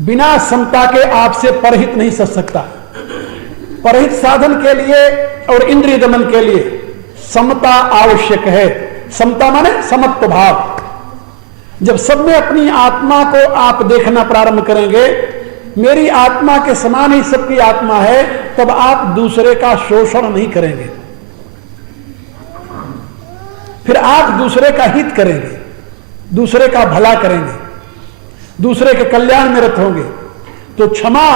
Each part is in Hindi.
बिना समता के आपसे परहित नहीं सज सकता। परहित साधन के लिए और इंद्रिय दमन के लिए समता आवश्यक है। समता माने समत्व भाव। जब सब में अपनी आत्मा को आप देखना प्रारंभ करेंगे, मेरी आत्मा के समान ही सबकी आत्मा है, तब आप दूसरे का शोषण नहीं करेंगे, फिर आप दूसरे का हित करेंगे, दूसरे का भला करेंगे, दूसरे के कल्याण में रत होंगे। तो क्षमा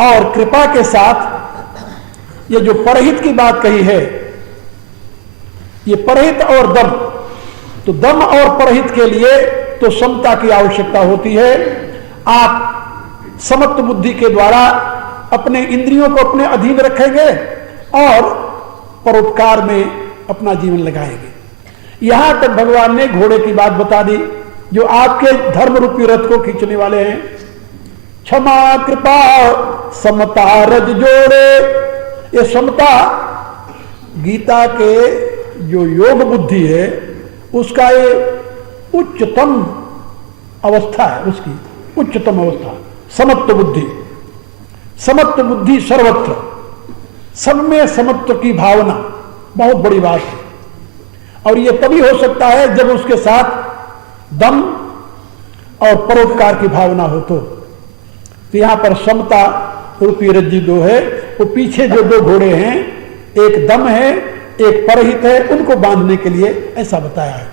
और कृपा के साथ ये जो परहित की बात कही है, ये परहित और दम, तो दम और परहित के लिए तो समता की आवश्यकता होती है। आप समत्व बुद्धि के द्वारा अपने इंद्रियों को अपने अधीन रखेंगे और परोपकार में अपना जीवन लगाएंगे। यहां तक भगवान ने घोड़े की बात बता दी, जो आपके धर्म रूपी रथ को खींचने वाले हैं। क्षमा कृपा समता रज जोड़े, ये समता गीता के जो योग बुद्धि है उसका ये उच्चतम अवस्था है, उसकी उच्चतम अवस्था समत्व बुद्धि। समत्व बुद्धि सर्वत्र, सब में समत्व की भावना बहुत बड़ी बात है। और यह तभी हो सकता है जब उसके साथ दम और परोपकार की भावना हो। तो यहां पर समता रूपी रज्जु दो है, वो पीछे जो दो घोड़े हैं, एक दम है एक परहित है, उनको बांधने के लिए ऐसा बताया है।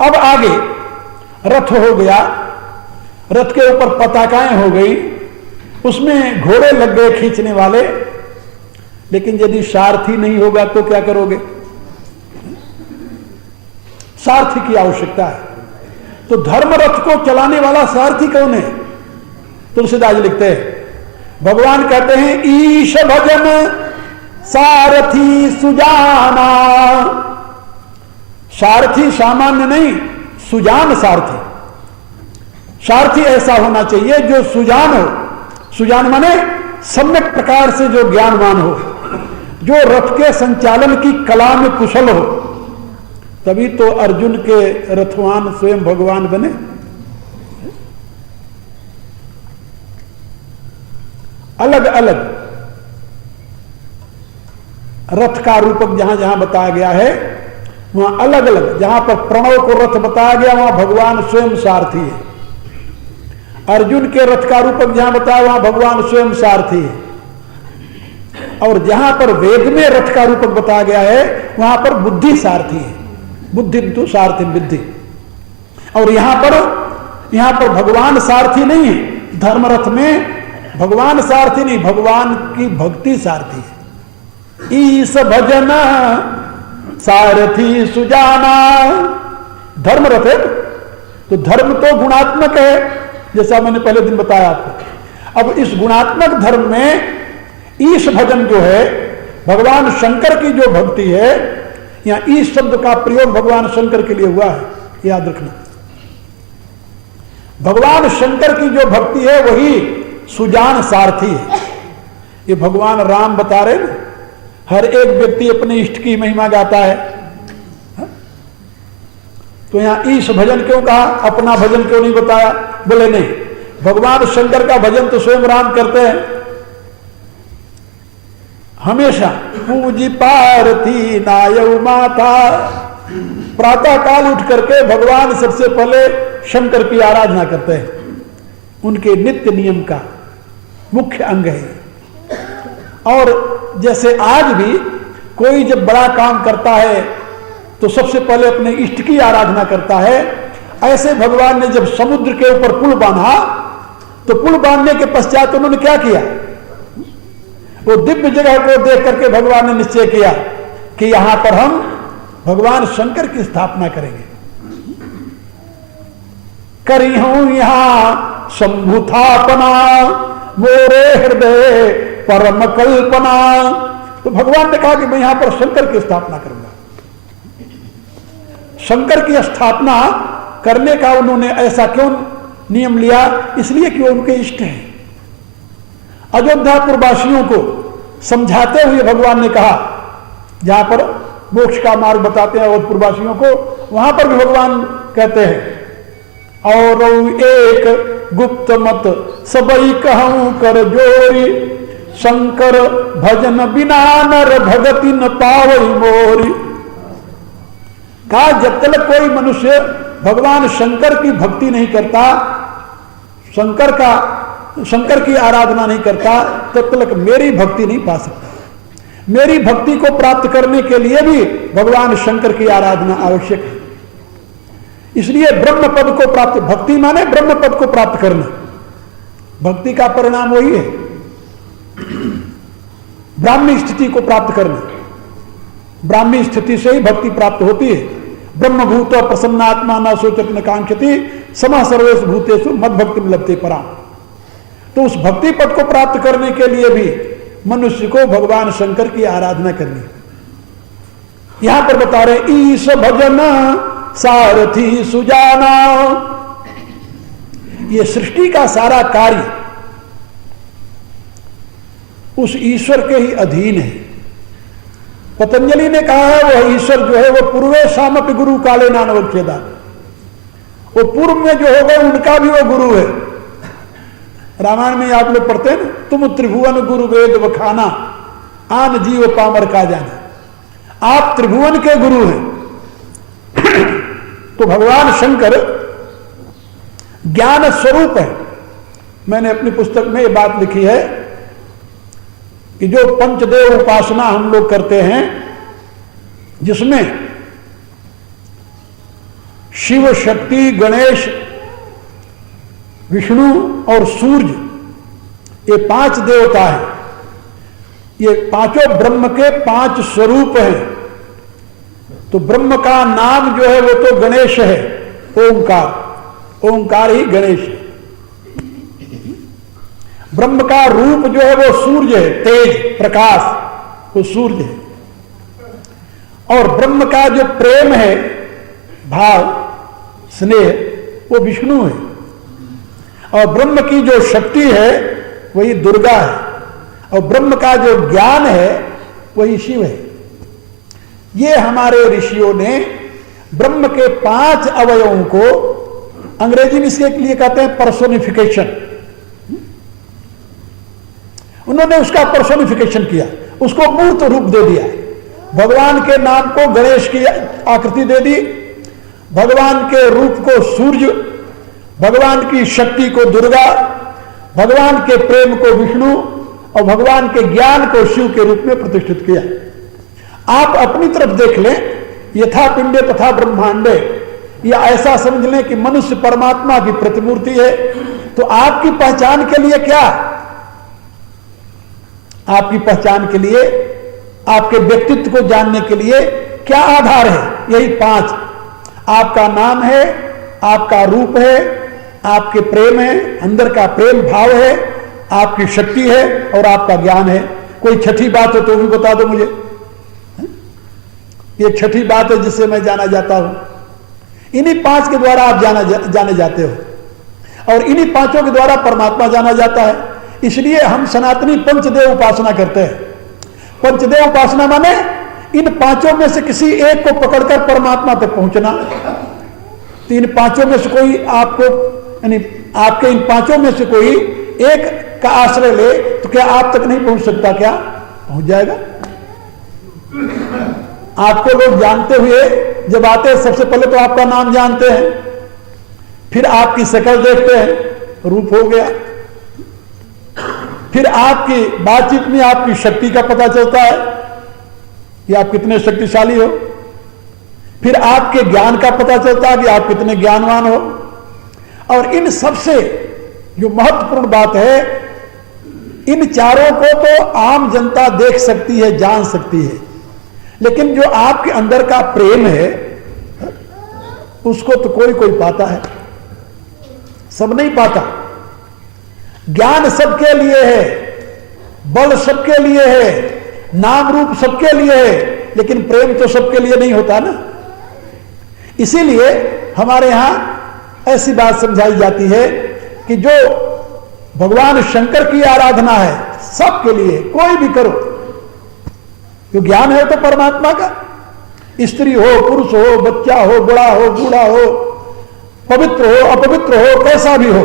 अब आगे रथ हो गया, रथ के ऊपर पताकाएं हो गई, उसमें घोड़े लग गए खींचने वाले। लेकिन यदि सारथी नहीं होगा तो क्या करोगे? सारथी की आवश्यकता है। तो धर्म रथ को चलाने वाला सारथी कौन है? तुलसीदास जी लिखते हैं, भगवान कहते हैं ईश भजन सारथी सुजाना। सारथी सामान्य नहीं, सुजान सारथी। सारथी ऐसा होना चाहिए जो सुजान हो। सुजान माने सम्यक प्रकार से जो ज्ञानवान हो, जो रथ के संचालन की कला में कुशल हो। तभी तो अर्जुन के रथवान स्वयं भगवान बने। अलग अलग रथ का रूपक जहां जहां बताया गया है, वहां अलग अलग, जहां पर प्रणव को रथ बताया गया वहां भगवान स्वयं सारथी है। अर्जुन के रथ का रूपक जहां बताया वहां भगवान स्वयं सारथी है। और जहां पर वेद में रथ का रूपक बताया गया है वहां पर बुद्धि सारथी है। बुद्धि तो सारथी बुद्धि। और यहां पर भगवान सारथी नहीं है। धर्म रथ में भगवान सारथी नहीं, भगवान की भक्ति सारथी है। ईश भजन सारथी सुजाना। धर्म रथ है तो धर्म तो गुणात्मक है, जैसा मैंने पहले दिन बताया आपको। अब इस गुणात्मक धर्म में ईश भजन जो है, भगवान शंकर की जो भक्ति है, यहां ईश शब्द का प्रयोग भगवान शंकर के लिए हुआ है, याद रखना। भगवान शंकर की जो भक्ति है वही सुजान सारथी है। ये भगवान राम बता रहे ना, हर एक व्यक्ति अपने इष्ट की महिमा गाता है। तो यहां ईश भजन क्यों कहा, अपना भजन क्यों नहीं बताया? बोले नहीं, भगवान शंकर का भजन तो स्वयं राम करते हैं हमेशा। पूजी पार्थी नायऊ माता। प्रातः काल उठ करके भगवान सबसे पहले शंकर की आराधना करते हैं, उनके नित्य नियम का मुख्य अंग है। और जैसे आज भी कोई जब बड़ा काम करता है तो सबसे पहले अपने इष्ट की आराधना करता है, ऐसे भगवान ने जब समुद्र के ऊपर पुल बांधा तो पुल बांधने के पश्चात उन्होंने क्या किया? वो दिव्य जगह को देख करके भगवान ने निश्चय किया कि यहां पर हम भगवान शंकर की स्थापना करेंगे। करी हूं यहां शंभुथापना, मोरे हृदय परम कल्पना। तो भगवान ने कहा कि मैं यहां पर शंकर की स्थापना करूंगा। शंकर की स्थापना करने का उन्होंने ऐसा क्यों नियम लिया? इसलिए कि वो उनके इष्ट हैं। अयोध्यापुर वासियों को समझाते हुए भगवान ने कहा, जहां पर मोक्ष का मार्ग बताते हैं अयोध्यापुर वासियों को, वहां पर भी भगवान कहते हैं और एक गुप्त मत सबई कहूं कर जोरी, शंकर भजन बिना नर भगति न पावई मोरी। कहा जब तक कोई मनुष्य भगवान शंकर की भक्ति नहीं करता, शंकर की आराधना नहीं करता, तब तक मेरी भक्ति नहीं पा सकता। मेरी भक्ति को प्राप्त करने के लिए भी भगवान शंकर की आराधना आवश्यक है। इसलिए ब्रह्म पद को प्राप्त, भक्ति माने ब्रह्म पद को प्राप्त करना। भक्ति का परिणाम वही है, ब्राह्मी स्थिति को प्राप्त करना। ब्राह्मी स्थिति से ही भक्ति प्राप्त होती है। ब्रह्मभूत प्रसन्नात्मा न सोचत न कांक्षति, समः सर्वेषु भूतेषु मद भक्ति लभते पराम। तो उस भक्ति पद को प्राप्त करने के लिए भी मनुष्य को भगवान शंकर की आराधना करनी है। यहां पर बता रहे ईश भजन सारथी सुजाना। ये सृष्टि का सारा कार्य उस ईश्वर के ही अधीन है। पतंजलि ने कहा है वह ईश्वर जो है वह पूर्वे शामपि गुरु काले नानवच्छेदा, वो पूर्व में जो होगा उनका भी वो गुरु है। रामायण में आप लोग पढ़ते हैं ना, तुम त्रिभुवन गुरु वेद वखाना, आन जीव पामर का जाना। आप त्रिभुवन के गुरु हैं। तो भगवान शंकर ज्ञान स्वरूप है। मैंने अपनी पुस्तक में ये बात लिखी है कि जो पंचदेव उपासना हम लोग करते हैं, जिसमें शिव, शक्ति, गणेश, विष्णु और सूर्य, ये 5 देवता हैं। ये पांचों ब्रह्म के 5 स्वरूप हैं। तो ब्रह्म का नाम जो है वो तो गणेश है, ओंकार। ओंकार ही गणेश है। ब्रह्म का रूप जो है वो सूर्य है, तेज प्रकाश, वो सूर्य है। और ब्रह्म का जो प्रेम है, भाव, स्नेह, वो विष्णु है। और ब्रह्म की जो शक्ति है वही दुर्गा है। और ब्रह्म का जो ज्ञान है वही शिव है। ये हमारे ऋषियों ने ब्रह्म के 5 अवयवों को, अंग्रेजी में इसके लिए कहते हैं पर्सोनिफिकेशन, उन्होंने उसका पर्सोनिफिकेशन किया, उसको मूर्त रूप दे दिया। भगवान के नाम को गणेश की आकृति दे दी, भगवान के रूप को सूर्य, भगवान की शक्ति को दुर्गा, भगवान के प्रेम को विष्णु और भगवान के ज्ञान को शिव के रूप में प्रतिष्ठित किया। आप अपनी तरफ देख लें, यथा पिंडे तथा ब्रह्मांडे, या ऐसा समझ लें कि मनुष्य परमात्मा की प्रतिमूर्ति है। तो आपकी पहचान के लिए क्या, आपकी पहचान के लिए, आपके व्यक्तित्व को जानने के लिए क्या आधार है? यही 5। आपका नाम है, आपका रूप है, आपके प्रेम है, अंदर का प्रेम भाव है, आपकी शक्ति है और आपका ज्ञान है। कोई छठी बात हो तो भी बता दो मुझे। ये छठी बात है जिससे मैं जाना जाता हूं। इन्हीं 5 के द्वारा आप जाने जाते हो और इन्हीं 5 के द्वारा परमात्मा जाना जाता है। इसलिए हम सनातनी पंचदेव उपासना करते हैं। पंचदेव उपासना माने इन 5 में से किसी एक को पकड़कर परमात्मा तक पहुंचना। तो इन 5 में से कोई आपको, यानी आपके इन 5 में से कोई एक का आश्रय ले तो क्या आप तक नहीं पहुंच सकता? क्या पहुंच जाएगा? आपको लोग जानते हुए जब आते हैं, सबसे पहले तो आपका नाम जानते हैं, फिर आपकी शक्ल देखते हैं, रूप हो गया, फिर आपकी बातचीत में आपकी शक्ति का पता चलता है कि आप कितने शक्तिशाली हो, फिर आपके ज्ञान का पता चलता है कि आप कितने ज्ञानवान हो। और इन सबसे जो महत्वपूर्ण बात है, इन चारों को तो आम जनता देख सकती है, जान सकती है, लेकिन जो आपके अंदर का प्रेम है उसको तो कोई कोई पाता है, सब नहीं पाता। ज्ञान सबके लिए है, बल सबके लिए है, नाम रूप सबके लिए है, लेकिन प्रेम तो सबके लिए नहीं होता ना। इसीलिए हमारे यहां ऐसी बात समझाई जाती है कि जो भगवान शंकर की आराधना है सबके लिए, कोई भी करो, जो ज्ञान है तो परमात्मा का, स्त्री हो, पुरुष हो, बच्चा हो, बड़ा हो, बूढ़ा हो, पवित्र हो अपवित्र हो कैसा भी हो,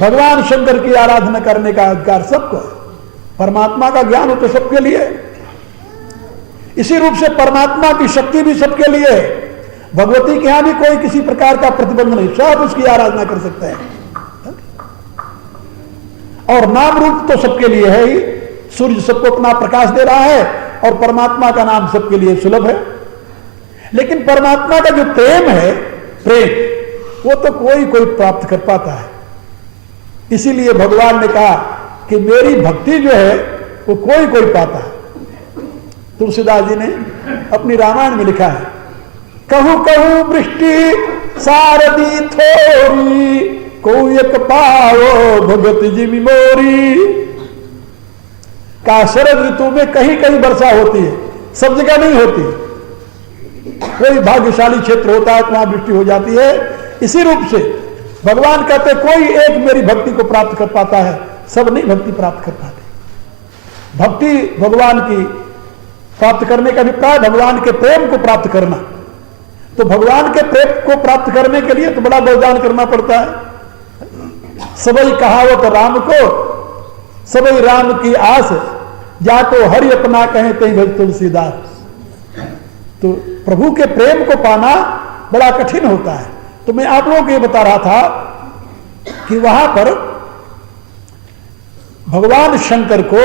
भगवान शंकर की आराधना करने का अधिकार सबको है। परमात्मा का ज्ञान हो तो सबके लिए है। इसी रूप से परमात्मा की शक्ति भी सबके लिए है। भगवती के यहां भी कोई किसी प्रकार का प्रतिबंध नहीं, सब उसकी आराधना कर सकते हैं। और नाम रूप तो सबके लिए है ही। सूर्य सबको अपना प्रकाश दे रहा है और परमात्मा का नाम सबके लिए सुलभ है। लेकिन परमात्मा का जो प्रेम है, प्रेम वो तो कोई कोई प्राप्त कर पाता है। इसीलिए भगवान ने कहा कि मेरी भक्ति जो है वो कोई कोई पाता है। तुलसीदास जी ने अपनी रामायण में लिखा है, कहूं कहूं वृष्टि सारदी थोरी, को एक पाओ भगत जिमि मोरी। का शरद ऋतु में कहीं कहीं वर्षा होती है, सब जगह नहीं होती। कोई भाग्यशाली क्षेत्र होता है तो वहां वृष्टि हो जाती है। इसी रूप से भगवान कहते कोई एक मेरी भक्ति को प्राप्त कर पाता है, सब नहीं भक्ति प्राप्त कर पाते। भक्ति भगवान की प्राप्त करने का अभिप्राय भगवान के प्रेम को प्राप्त करना। तो भगवान के प्रेम को प्राप्त करने के लिए तो बड़ा बलिदान करना पड़ता है। सबई कहावत राम को, सबई राम की आस, जाको हरि अपना कहे तई भज तुलसीदास। तो प्रभु के प्रेम को पाना बड़ा कठिन होता है। तो मैं आप लोगों को ये बता रहा था कि वहां पर भगवान शंकर को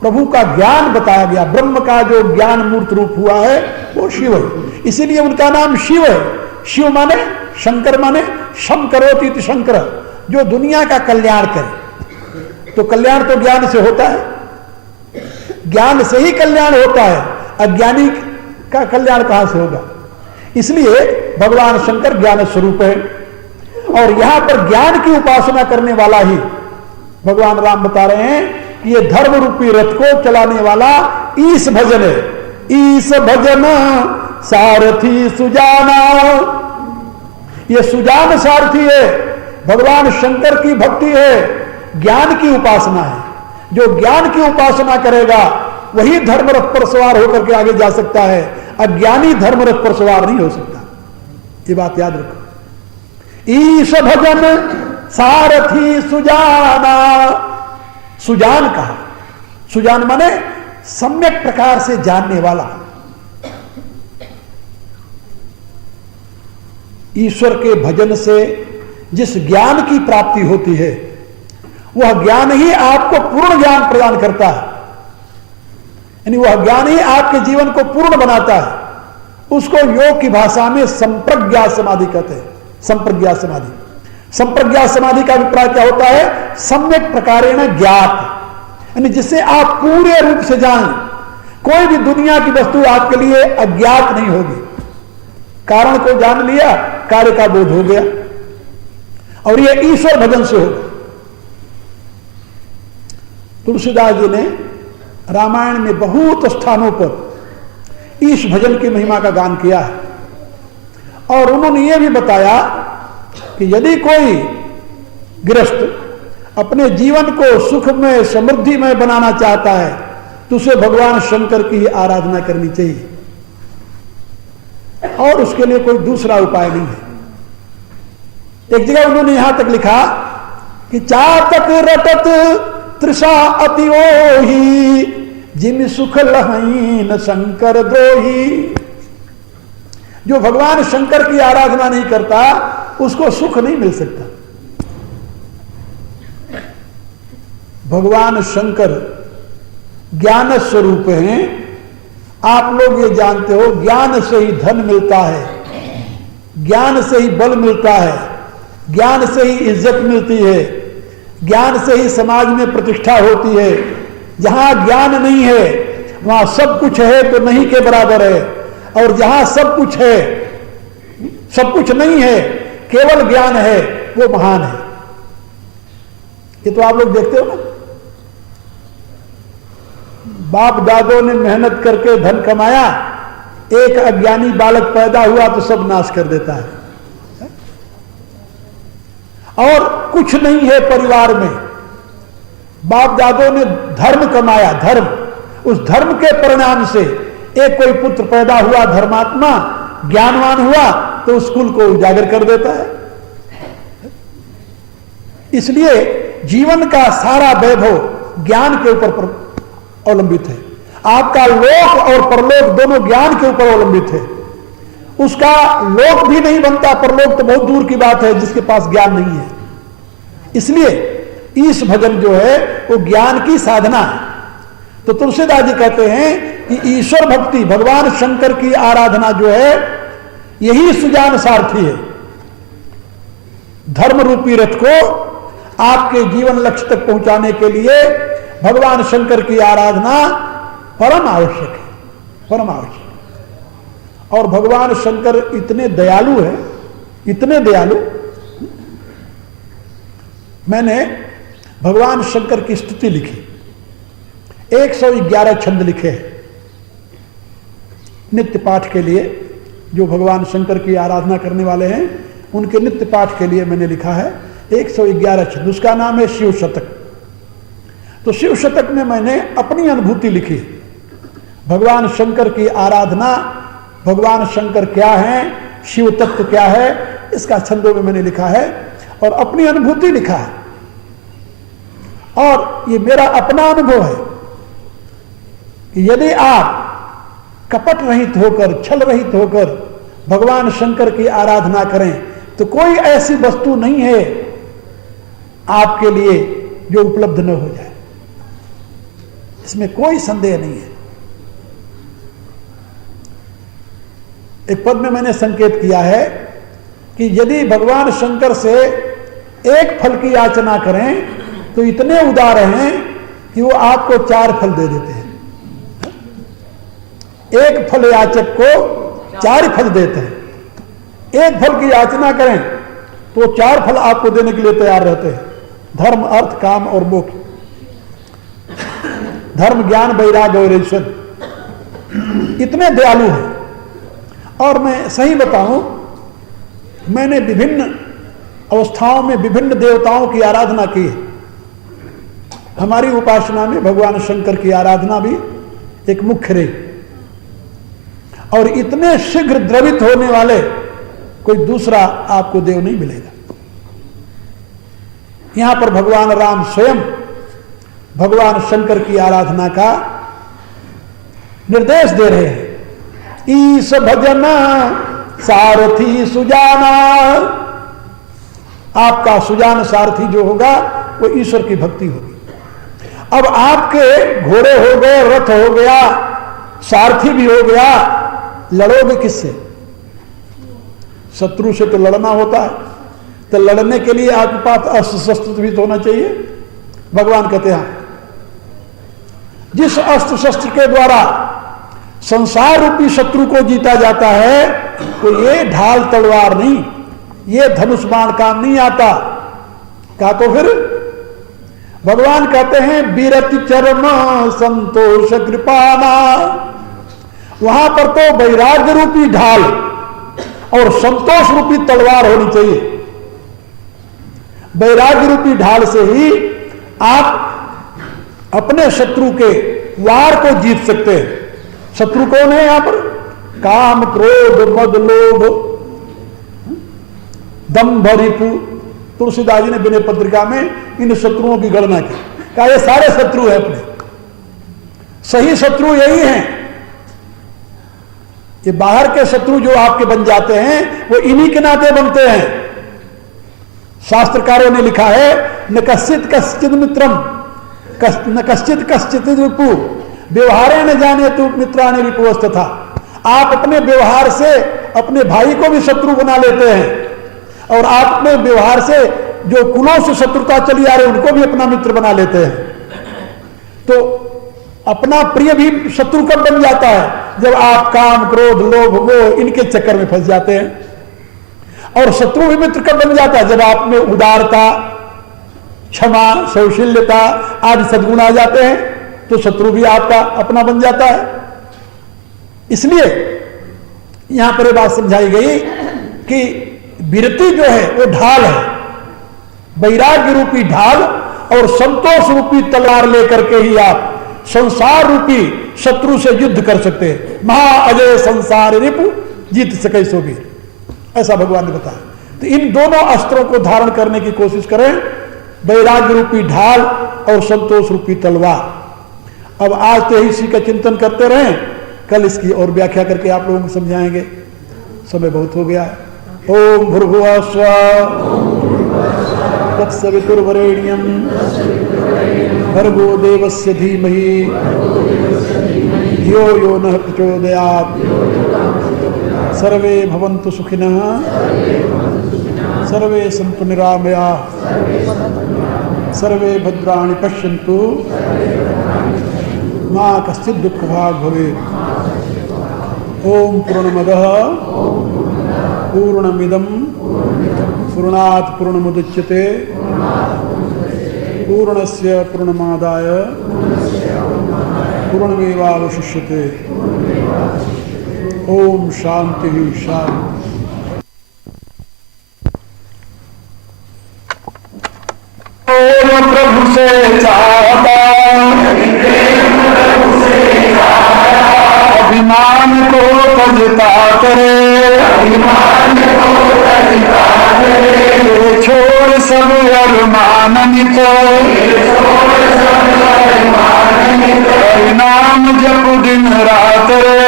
प्रभु का ज्ञान बताया गया। ब्रह्म का जो ज्ञान मूर्त रूप हुआ है वो शिव है, इसीलिए उनका नाम शिव है। शिव माने शंकर, माने शम करोति इति शंकर, जो दुनिया का कल्याण करे। तो कल्याण तो ज्ञान से होता है, ज्ञान से ही कल्याण होता है। अज्ञानी का कल्याण कहां से होगा? इसलिए भगवान शंकर ज्ञान स्वरूप है। और यहां पर ज्ञान की उपासना करने वाला ही भगवान राम बता रहे हैं कि ये धर्म रूपी रथ को चलाने वाला ईश भजन है। ईश भजन सारथी सुजाना, ये सुजान सारथी है, भगवान शंकर की भक्ति है, ज्ञान की उपासना है। जो ज्ञान की उपासना करेगा वही धर्मरथ पर सवार होकर के आगे जा सकता है। अज्ञानी धर्मरथ पर सवार नहीं हो सकता, ये बात याद रखो। ईश भजन सारथी सुजाना, सुजान कहा, सुजान माने सम्यक प्रकार से जानने वाला। ईश्वर के भजन से जिस ज्ञान की प्राप्ति होती है वह ज्ञान ही आपको पूर्ण ज्ञान प्रदान करता है, यानी वह ज्ञान ही आपके जीवन को पूर्ण बनाता है। उसको योग की भाषा में संप्रज्ञा समाधि कहते हैं। संप्रज्ञा समाधि, संप्रज्ञा समाधि का अभिप्राय क्या होता है? सम्यक प्रकारेण ज्ञात, यानी जिससे आप पूरे रूप से जान लें। कोई भी दुनिया की वस्तु आपके लिए अज्ञात नहीं होगी। कारण को जान लिया, कार्य का बोध हो गया, और यह ईश्वर भजन से होगा। तुलसीदास जी ने रामायण में बहुत स्थानों पर ईश भजन की महिमा का गान किया है। और उन्होंने यह भी बताया कि यदि कोई गृहस्थ अपने जीवन को सुख में समृद्धि में बनाना चाहता है तो उसे भगवान शंकर की आराधना करनी चाहिए, और उसके लिए कोई दूसरा उपाय नहीं है। एक जगह उन्होंने यहां तक लिखा कि चातक रटत तृषा अतिओही, जिन सुख लहीन शंकर द्रोही। जो भगवान शंकर की आराधना नहीं करता उसको सुख नहीं मिल सकता। भगवान शंकर ज्ञान स्वरूप हैं। आप लोग ये जानते हो, ज्ञान से ही धन मिलता है, ज्ञान से ही बल मिलता है, ज्ञान से ही इज्जत मिलती है, ज्ञान से ही समाज में प्रतिष्ठा होती है। जहां ज्ञान नहीं है वहां सब कुछ है तो नहीं के बराबर है, और जहां सब कुछ है, सब कुछ नहीं है, केवल ज्ञान है, वो महान है। ये तो आप लोग देखते हो ना, बाप दादों ने मेहनत करके धन कमाया, एक अज्ञानी बालक पैदा हुआ तो सब नाश कर देता है। और कुछ नहीं है परिवार में, बाप दादों ने धर्म कमाया, धर्म, उस धर्म के परिणाम से एक कोई पुत्र पैदा हुआ धर्मात्मा, ज्ञानवान हुआ तो उस कुल को उजागर कर देता है। इसलिए जीवन का सारा वैभव ज्ञान के ऊपर अवलंबित है। आपका लोक और परलोक दोनों ज्ञान के ऊपर अवलंबित है। उसका लोक भी नहीं बनता, परलोक तो बहुत दूर की बात है जिसके पास ज्ञान नहीं है। इसलिए ईश भजन जो है वो ज्ञान की साधना है। तो तुलसीदास जी कहते हैं कि ईश्वर भक्ति, भगवान शंकर की आराधना जो है यही सुजान सारथी है। धर्म रूपी रथ को आपके जीवन लक्ष्य तक पहुंचाने के लिए भगवान शंकर की आराधना परम आवश्यक है, परम आवश्यक। और भगवान शंकर इतने दयालु है, इतने दयालु। मैंने भगवान शंकर की स्तुति लिखी, 111 छंद लिखे हैं नित्य पाठ के लिए। जो भगवान शंकर की आराधना करने वाले हैं उनके नित्य पाठ के लिए मैंने लिखा है 111 छंद। उसका नाम है शिव शतक। तो शिव शतक में मैंने अपनी अनुभूति लिखी, भगवान शंकर की आराधना, भगवान शंकर क्या है, शिव तत्व क्या है, इसका छंदों में मैंने लिखा है और अपनी अनुभूति लिखा है। और ये मेरा अपना अनुभव है कि यदि आप कपट रहित होकर, छल रहित होकर भगवान शंकर की आराधना करें तो कोई ऐसी वस्तु नहीं है आपके लिए जो उपलब्ध न हो जाए, इसमें कोई संदेह नहीं है। एक पद में मैंने संकेत किया है कि यदि भगवान शंकर से एक फल की याचना करें तो इतने उदार हैं कि वो आपको 4 फल दे देते हैं। एक फल याचक को 4 फल देते हैं। एक फल की याचना करें तो 4 फल आपको देने के लिए तैयार रहते हैं। धर्म, अर्थ, काम और मोक्ष, धर्म, ज्ञान, वैराग्य और ईश्वर, इतने दयालु हैं। और मैं सही बताऊं, मैंने विभिन्न अवस्थाओं में विभिन्न देवताओं की आराधना की है। हमारी उपासना में भगवान शंकर की आराधना भी एक मुख्य रही। और इतने शीघ्र द्रवित होने वाले कोई दूसरा आपको देव नहीं मिलेगा। यहां पर भगवान राम स्वयं भगवान शंकर की आराधना का निर्देश दे रहे हैं। ईश भजन सारथी सुजाना, आपका सुजान सारथी जो होगा वो ईश्वर की भक्ति होगी। अब आपके घोड़े हो गए, रथ हो गया, सारथी भी हो गया, लड़ोगे किससे? शत्रु से तो लड़ना होता है, तो लड़ने के लिए आपके पास अस्त्र शस्त्र भी तो होना चाहिए। भगवान कहते हैं जिस अस्त्र शस्त्र के द्वारा संसार रूपी शत्रु को जीता जाता है तो ये ढाल तलवार नहीं, ये धनुष बाण काम नहीं आता। क्या तो फिर भगवान कहते हैं बीरति चरम संतोष कृपाना, वहां पर तो वैराग्य रूपी ढाल और संतोष रूपी तलवार होनी चाहिए। वैराग्य रूपी ढाल से ही आप अपने शत्रु के वार को जीत सकते हैं। शत्रु कौन है यहां पर? काम, क्रोध, मद, लोभ, दंभ, रिपु। तुलसीदास जी ने विनय पत्रिका में इन शत्रुओं की गणना की, कहा ये सारे शत्रु हैं अपने। सही शत्रु यही हैं। ये बाहर के शत्रु जो आपके बन जाते हैं वो इन्हीं के नाते बनते हैं। शास्त्रकारों ने लिखा है न कश्चित कश्चित मित्रम न कश्चित कश्चित रिपु व्यवहारे न जाने तू मित्राणि रिपुवस्त था। आप अपने व्यवहार से अपने भाई को भी शत्रु बना लेते हैं और आप अपने व्यवहार से जो कुलों से शत्रुता चली आ रही उनको भी अपना मित्र बना लेते हैं। तो अपना प्रिय भी शत्रु कब बन जाता है? जब आप काम, क्रोध, लोभ, मोह इनके चक्कर में फंस जाते हैं। और शत्रु भी मित्र कब बन जाता है? जब आप में उदारता, क्षमा, सौशील्यता आदि सद्गुण आ जाते हैं तो शत्रु भी आपका अपना बन जाता है। इसलिए यहां पर यह बात समझाई गई कि विरति जो है वो ढाल है, वैराग्य रूपी ढाल और संतोष रूपी तलवार लेकर के ही आप संसार रूपी शत्रु से युद्ध कर सकते हैं। महा अजय संसार रिपु जीत सके सो वीर, ऐसा भगवान ने बताया। तो इन दोनों अस्त्रों को धारण करने की कोशिश करें वैराग्य रूपी ढाल और संतोष रूपी तलवार। अब आज तो इसी का चिंतन करते रहें, कल इसकी और व्याख्या करके आप लोगों को समझाएंगे। समय बहुत हो गया है। ओम भूर्भुवः स्वः तत्सवितुर्वरेण्यं भर्गो देवस्य धीमहि धियो यो नः प्रचोदयात्। सर्वे भवन्तु सुखिनः सर्वे सन्तु निरामयाः सर्वे भद्राणि पश्यन्तु मा कश्चित् दुःखभाग् भवेत्। ओम पूर्णमदः पूर्णमिदं पूर्णात् पूर्णमुदच्यते पूर्णस्य पूर्णमादाय पूर्णमेवावशिष्यते। ओम शांति शांति। ओम प्रभु से चाहता अभिमान को तजता करे, अभिमान को तजता करे, छोड़ सब अरमान नित, नाम जप दिन रात रे,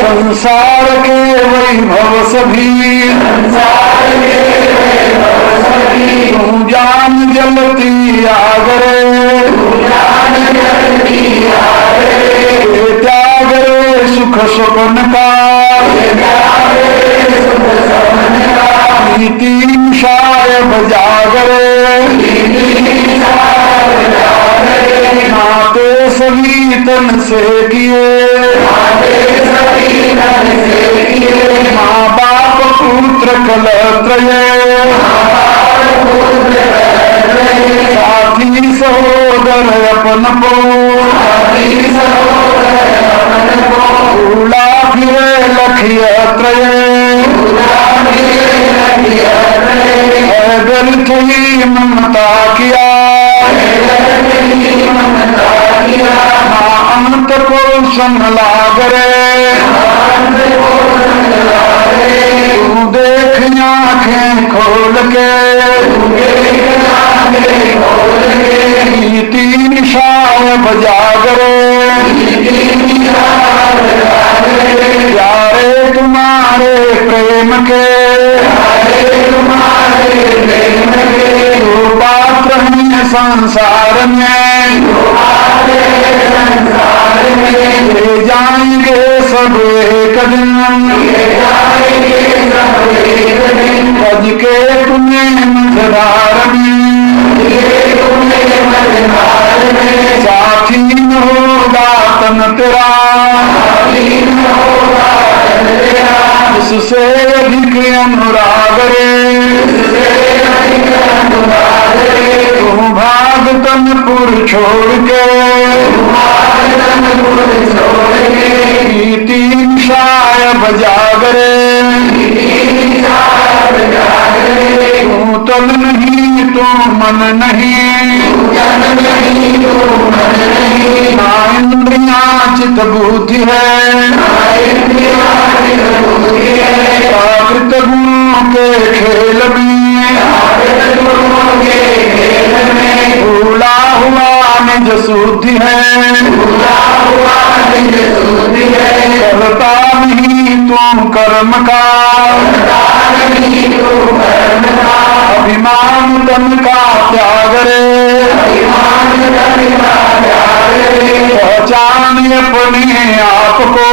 संसार के वैभव सभी, तू जान जलती आगरे, त्याग रे सुख स्वप्न का, नीति शायब जागरे, नाते सभी तन से किए, माँ बाप पुत्र कलत्रय, साथी सहोदर अपन को, उड़ा फिरे लखिय त्रय, व्यर्थ ही ममता किया, अंत को संग लागरे, तू देख आँखें खोल के, नीति शायब जागरे, प्यारे तुम्हारे प्रेम के, तो पात्र हैं संसार में, ले जाएंगे सब एक दिन, भज के तुम्हें मझधार में, साथी न होगा तन तेरा, इससे अधिक अनुराग रे, तुम भाग तनपुर छोड़ के, तीन शायब जागरे, तू तन नहीं तू मन नहीं, ना इंद्रिया चित बुद्धि है, प्राकृत गुणों के खेल में, भूला हुआ निज शुद्धि है, करता नहीं तू कर्म का, अभिमान तन का त्याग रे, पहचान अपने आप को,